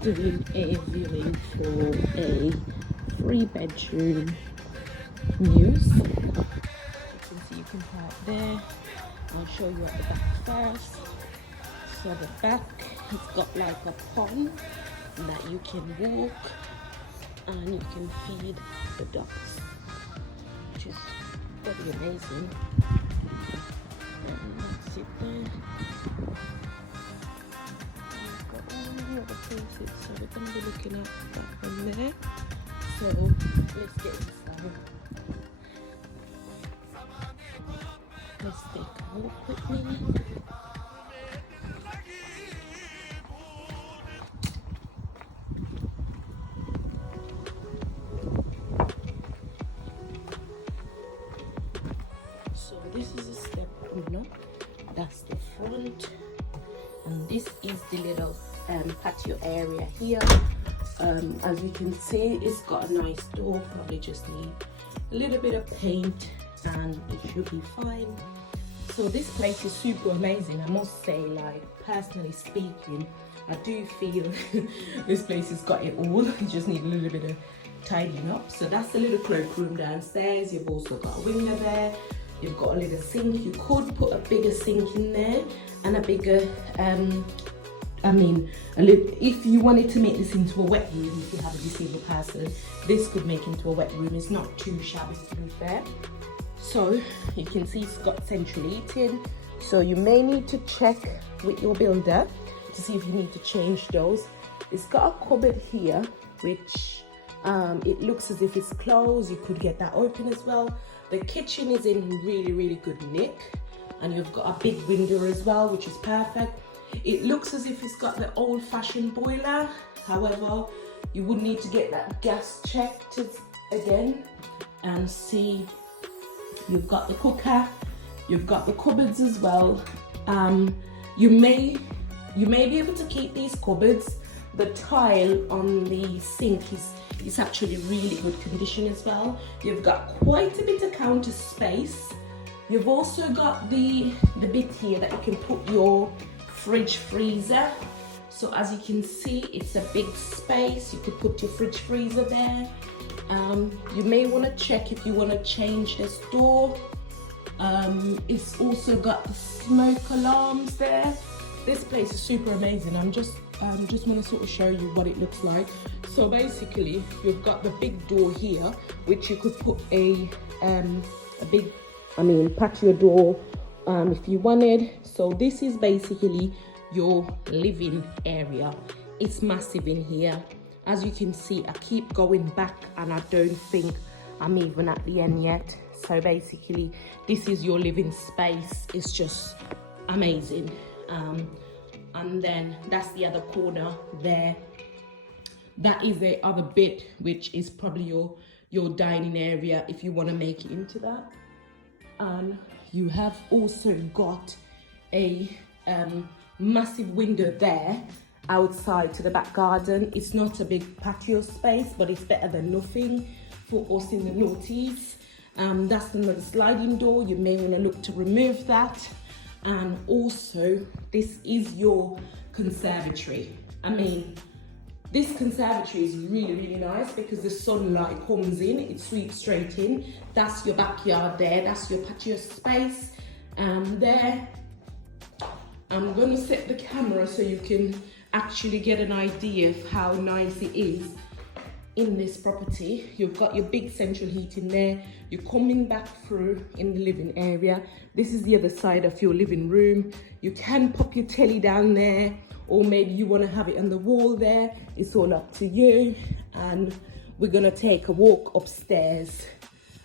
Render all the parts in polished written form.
doing a viewing for a 3-bedroom news. You can see you can park there. I'll show you at the back first. So the back, it's got like a pond that you can walk and you can feed the ducks, which is pretty amazing. And that's it there. We've got all the other places, so we're going to be looking at that one there. So let's get inside. Let's take a walk with me. So this is a step corner. That's the front, and this is the little patio area here. As you can see, it's got a nice door. Probably just need a little bit of paint and it should be fine. So this place is super amazing, I must say. Like, personally speaking, I do feel this place has got it all. You just need a little bit of tidying up. So that's the little cloakroom downstairs. You've also got a window there. You've got a little sink. You could put a bigger sink in there and a bigger if you wanted to make this into a wet room, if you have a disabled person, this could make into a wet room. It's not too shabby, to be fair. So you can see it's got central heating. So you may need to check with your builder to see if you need to change those. It's got a cupboard here, which it looks as if it's closed. You could get that open as well. The kitchen is in really good nick, and you've got a big window as well, which is perfect. It looks as if it's got the old-fashioned boiler. However, you would need to get that gas checked again and see. You've got the cooker, you've got the cupboards as well. You may be able to keep these cupboards. The tile on the sink is actually really good condition as well. You've got quite a bit of counter space. You've also got the bit here that you can put your fridge freezer. So as you can see, it's a big space. You could put your fridge freezer there. You may want to check if you want to change this door. It's also got the smoke alarms there. This place is super amazing. I'm just want to sort of show you what it looks like. So basically, you've got the big door here, which you could put a big, patio door if you wanted. So this is basically your living area. It's massive in here. As you can see, I keep going back and I don't think I'm even at the end yet. So basically, this is your living space. It's just amazing. And then that's the other corner there. That is the other bit, which is probably your dining area if you want to make it into that. And you have also got a massive window there outside to the back garden. It's not a big patio space, but it's better than nothing for us in the noughties. That's another sliding door. You may want to look to remove that. And also, this is your conservatory. This conservatory is really nice because the sunlight comes in, it sweeps straight in. That's your backyard there, that's your patio space. There, I'm going to set the camera so you can actually get an idea of how nice it is in this property. You've got your big central heating there. You're coming back through in the living area. This is the other side of your living room. You can pop your telly down there, or maybe you want to have it on the wall there. It's all up to you. And we're gonna take a walk upstairs.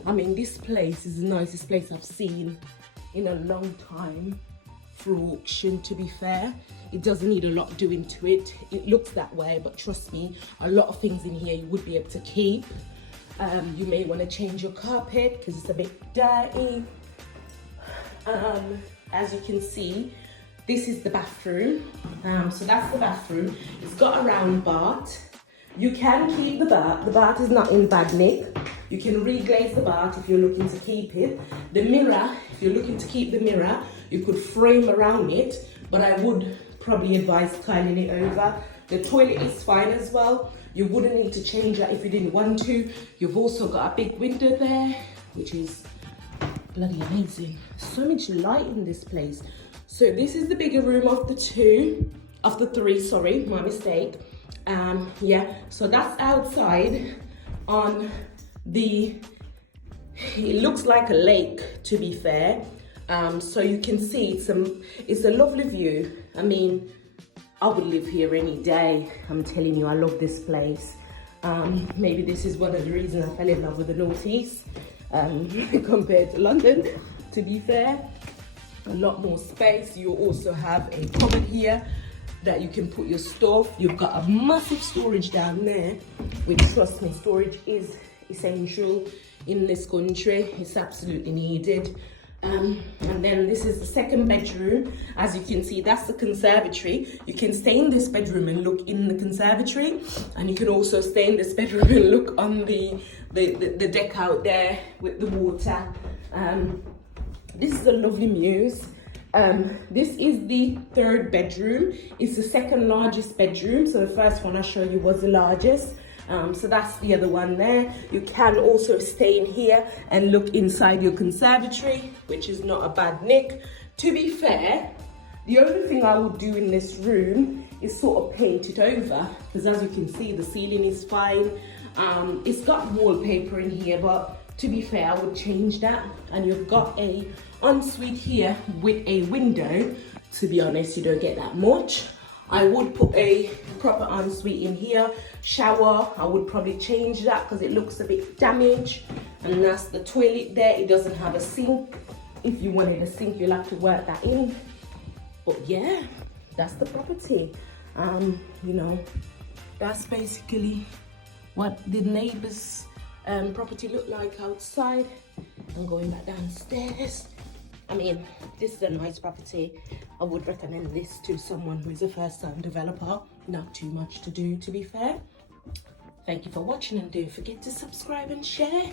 This place is the nicest place I've seen in a long time through auction, to be fair. It doesn't need a lot doing to it. It looks that way, but trust me, a lot of things in here you would be able to keep. You may want to change your carpet because it's a bit dirty. As you can see, this is the bathroom. So that's the bathroom. It's got a round bath. You can keep the bath. The bath is not in bad nick. You can reglaze the bath if you're looking to keep it. The mirror, if you're looking to keep the mirror, you could frame around it, but I would probably advise tiling it over. The toilet is fine as well. You wouldn't need to change that if you didn't want to. You've also got a big window there, which is bloody amazing. So much light in this place. So this is the bigger room of the three, sorry, my mistake. Yeah, so that's outside on the, it looks like a lake, to be fair. So you can see it's a lovely view. I mean, I would live here any day. I'm telling you, I love this place. Maybe this is one of the reasons I fell in love with the Northeast compared to London, to be fair. A lot more space. You also have a cupboard here that you can put your stuff. You've got a massive storage down there, which, trust me, storage is essential in this country. It's absolutely needed. And then this is the second bedroom. As you can see, that's the conservatory. You can stay in this bedroom and look in the conservatory, and you can also stay in this bedroom and look on the deck out there with the water. This is a lovely mews. This is the third bedroom. It's the second largest bedroom. So the first one I showed you was the largest. So that's the other one there. You can also stay in here and look inside your conservatory, which is not a bad nick. To be fair, the only thing I would do in this room is sort of paint it over, because as you can see, the ceiling is fine. It's got wallpaper in here, but to be fair, I would change that. And you've got a ensuite here with a window. To be honest, you don't get that much. I would put a proper ensuite in here. Shower, I would probably change that because it looks a bit damaged. And that's the toilet there. It doesn't have a sink. If you wanted a sink, you'll have to work that in. But yeah, that's the property. You know, that's basically what the neighbor's property looked like outside. I'm going back downstairs. I mean, this is a nice property. I would recommend this to someone who is a first-time developer. Not too much to do, to be fair. Thank you for watching, and don't forget to subscribe and share.